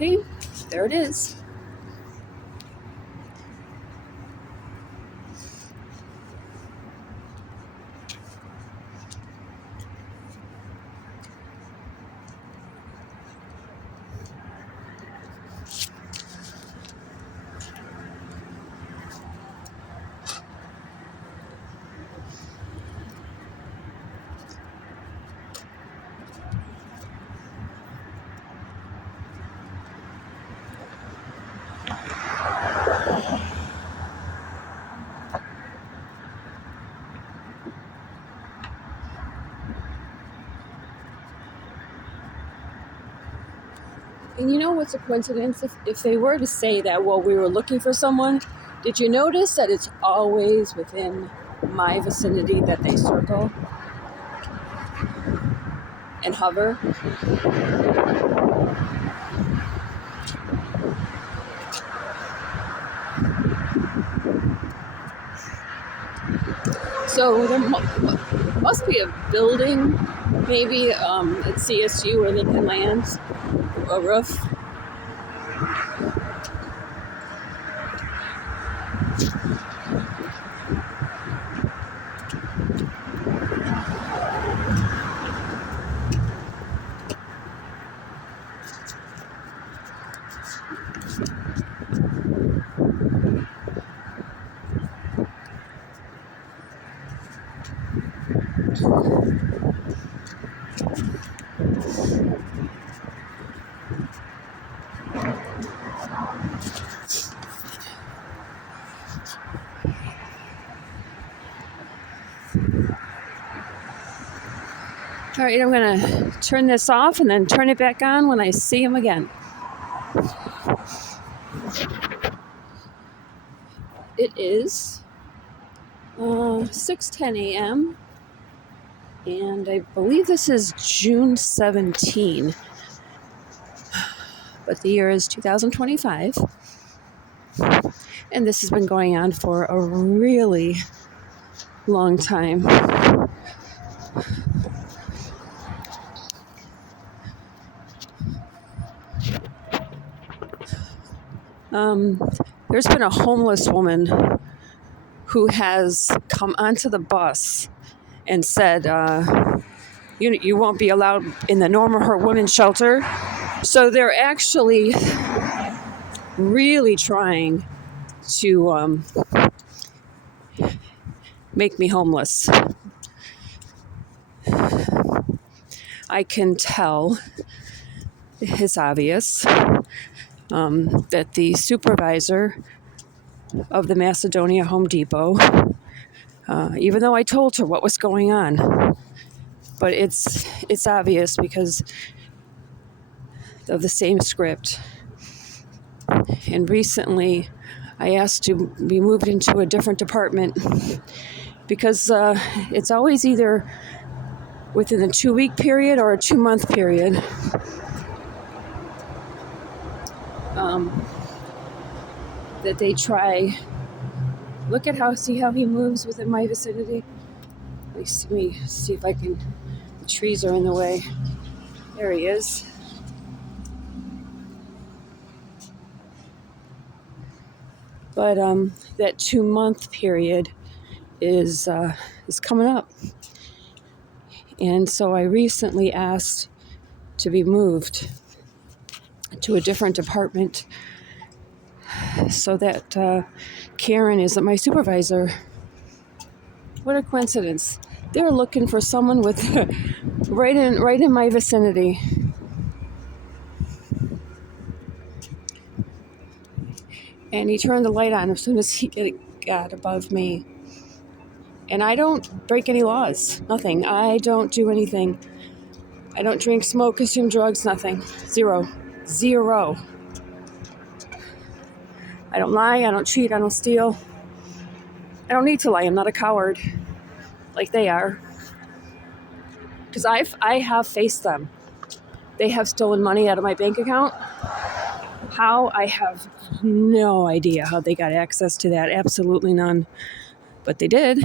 Hey, there it is. And you know what's a coincidence? If they were to say that, well, we were looking for someone, did you notice that it's always within my vicinity that they circle and hover? So there must be a building, maybe at CSU or Lincoln Lands, a roof. All right, I'm going to turn this off and then turn it back on when I see him again. It is 6:10 a.m. and I believe this is June 17, but the year is 2025, and this has been going on for a really long time. There's been a homeless woman who has come onto the bus and said, you won't be allowed in the Norma Women's Shelter. So they're actually really trying to make me homeless. I can tell, it's obvious, that the supervisor of the Macedonia Home Depot, even though I told her what was going on, but it's obvious because of the same script. And recently I asked to be moved into a different department because it's always either within a 2-week period or a 2-month period. That they try. Look at see how he moves within my vicinity. Let me see if I can. The trees are in the way. There he is. But that 2-month period is coming up, and so I recently asked to be moved to a different department so that Karen isn't my supervisor. What a coincidence. They're looking for someone with right in my vicinity. And he turned the light on as soon as he got above me. And I don't break any laws. Nothing. I don't do anything. I don't drink, smoke, consume drugs, nothing. Zero. I don't lie, I don't cheat, I don't steal. I don't need to lie, I'm not a coward like they are. Because I have faced them. They have stolen money out of my bank account. How? I have no idea how they got access to that. Absolutely none. But they did.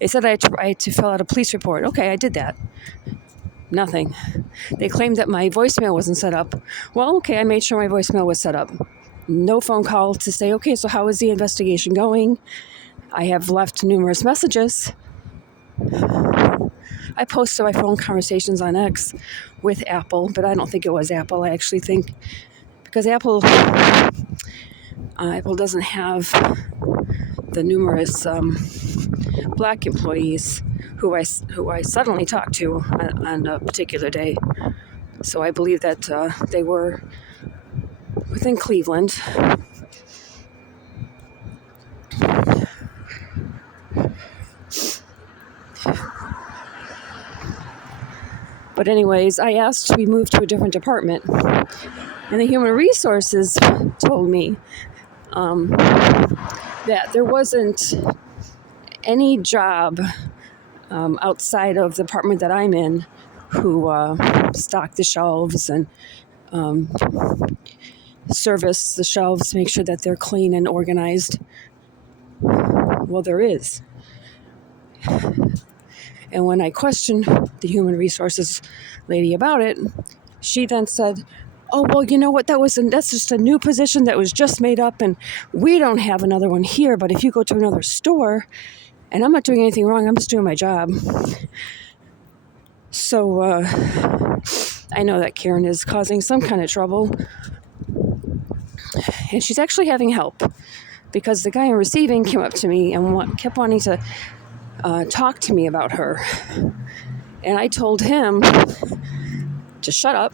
They said I had to fill out a police report. Okay, I did that. Nothing. They claimed that my voicemail wasn't set up. Well, okay, I made sure my voicemail was set up. No phone call to say, okay, so how is the investigation going? I have left numerous messages. I posted my phone conversations on X with Apple, but I don't think it was Apple. I actually think because Apple doesn't have the numerous black employees who I suddenly talked to on a particular day. So I believe that they were within Cleveland. But anyways, I asked to be moved to a different department. And the Human Resources told me that there wasn't any job outside of the department that I'm in who stock the shelves and service the shelves, make sure that they're clean and organized. Well, there is. And when I questioned the Human Resources lady about it, she then said, oh, well, you know what, that's just a new position that was just made up, and we don't have another one here, but if you go to another store, and I'm not doing anything wrong, I'm just doing my job. So I know that Karen is causing some kind of trouble, and she's actually having help, because the guy in receiving came up to me and kept wanting to talk to me about her. And I told him to shut up.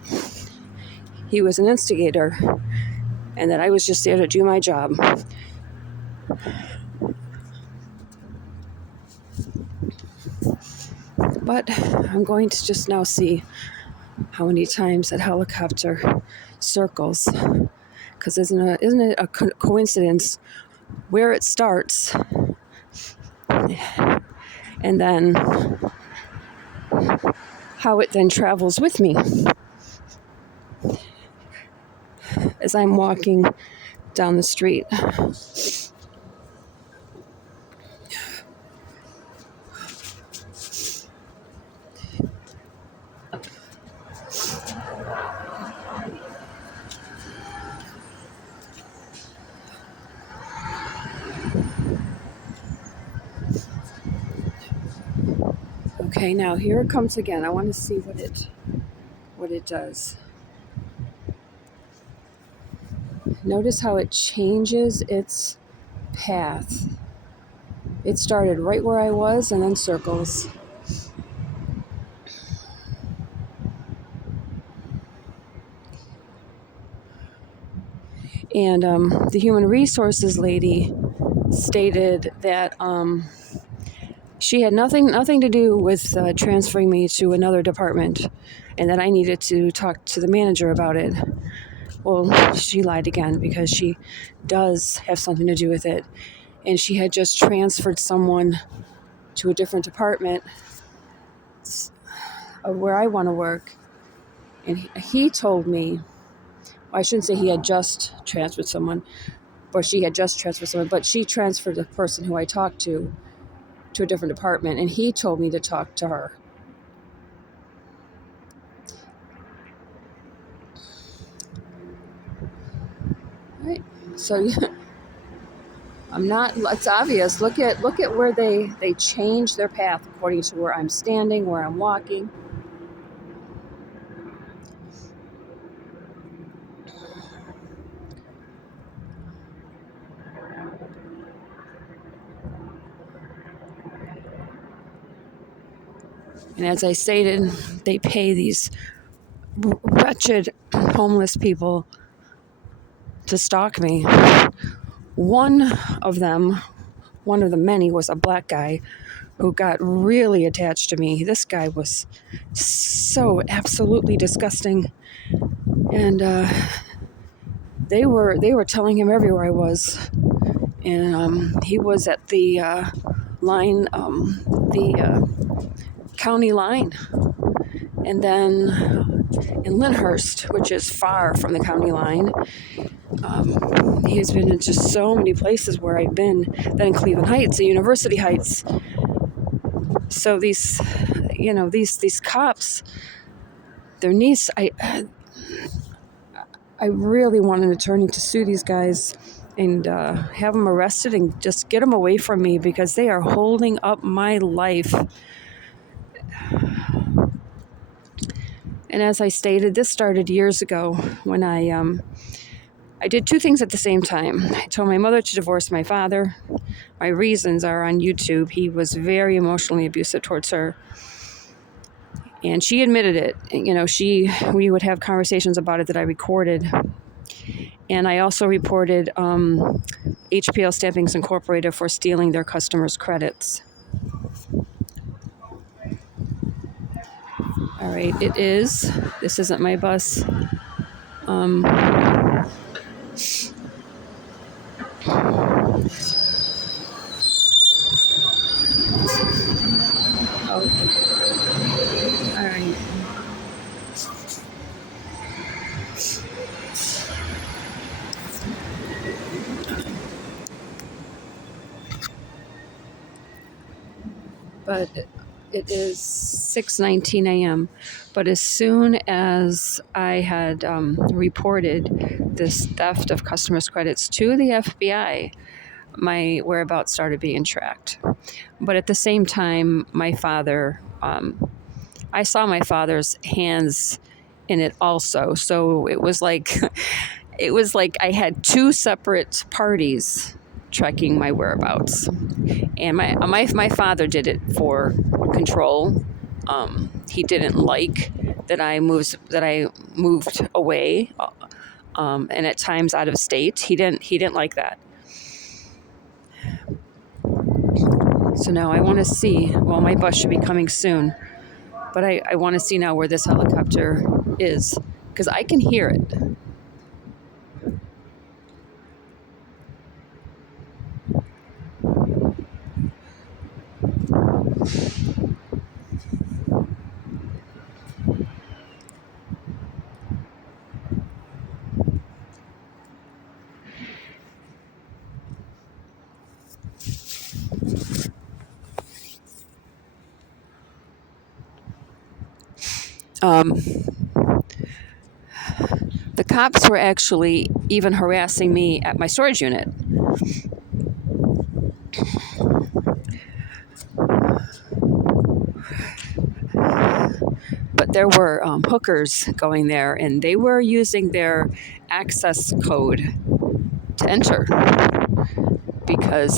He was an instigator, and that I was just there to do my job. But I'm going to just now see how many times that helicopter circles, because isn't it a coincidence where it starts and then how it then travels with me as I'm walking down the street. Okay, now here it comes again. I want to see what it does. Notice how it changes its path. It started right where I was and then circles. And the Human Resources lady stated that she had nothing to do with transferring me to another department, and that I needed to talk to the manager about it. Well, she lied again, because she does have something to do with it. And she had just transferred someone to a different department of where I want to work. And he told me, I shouldn't say he had just transferred someone, but she had just transferred someone, but she transferred the person who I talked to a different department, and he told me to talk to her. Right. So I'm not, it's obvious. Look at where they change their path according to where I'm standing, where I'm walking. And as I stated, they pay these wretched homeless people to stalk me. One of the many, was a black guy who got really attached to me. This guy was so absolutely disgusting. And they were telling him everywhere I was. And he was at the line, the county line. And then in Lyndhurst, which is far from the county line, he has been in just so many places where I've been. Then in Cleveland Heights, the University Heights. So these cops their niece, I really want an attorney to sue these guys and have them arrested and just get them away from me because they are holding up my life. And as I stated, this started years ago when I did two things at the same time. I told my mother to divorce my father. My reasons are on YouTube. He was very emotionally abusive towards her. And she admitted it. You know, we would have conversations about it that I recorded. And I also reported HPL Stampings Incorporated for stealing their customers' credits. All right, this isn't my bus. Oh, all right. But it is 6:19 a.m. But as soon as I had reported this theft of customers' credits to the FBI, my whereabouts started being tracked. But at the same time, my father, I saw my father's hands in it also. So it was like, it was like I had two separate parties tracking my whereabouts. And my father did it for control. He didn't like that I moved away, and at times out of state. He didn't like that. So now I want to see. Well, my bus should be coming soon, but I want to see now where this helicopter is because I can hear it. The cops were actually even harassing me at my storage unit. But there were hookers going there, and they were using their access code to enter because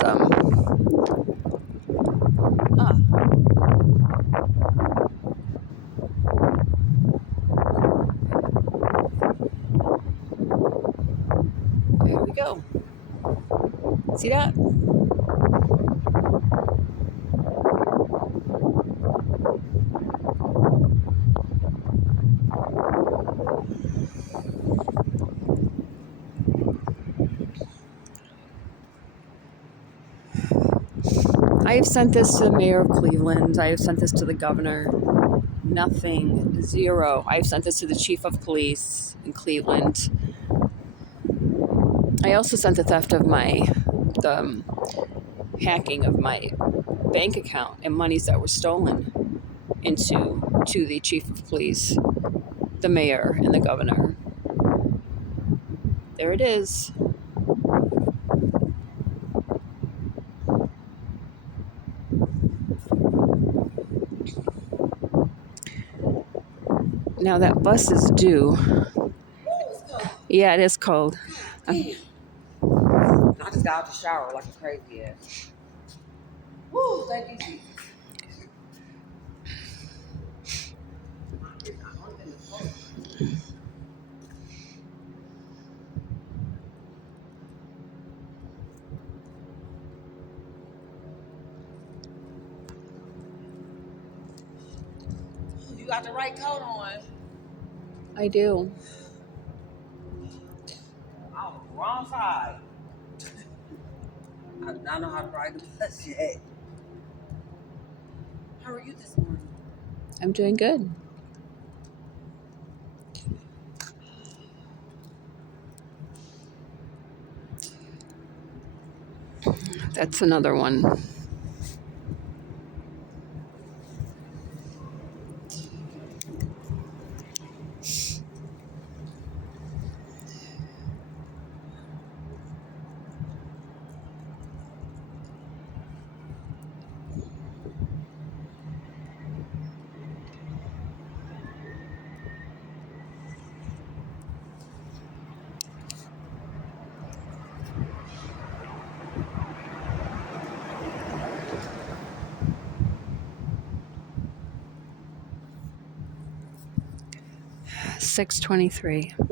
there we go. See that? I have sent this to the mayor of Cleveland. I have sent this to the governor. Nothing. Zero. I've sent this to the chief of police in Cleveland. I also sent the theft of the hacking of my bank account and monies that were stolen to the chief of police, the mayor, and the governor. There it is. Now that bus is due. Yeah, it is cold. I just got out the shower like a crazy ass. Woo, thank you, Jesus. You got the right coat on. I do. I'm wrong side. I do not know how to ride the bus yet. How are you this morning? I'm doing good. That's another one. 6:23.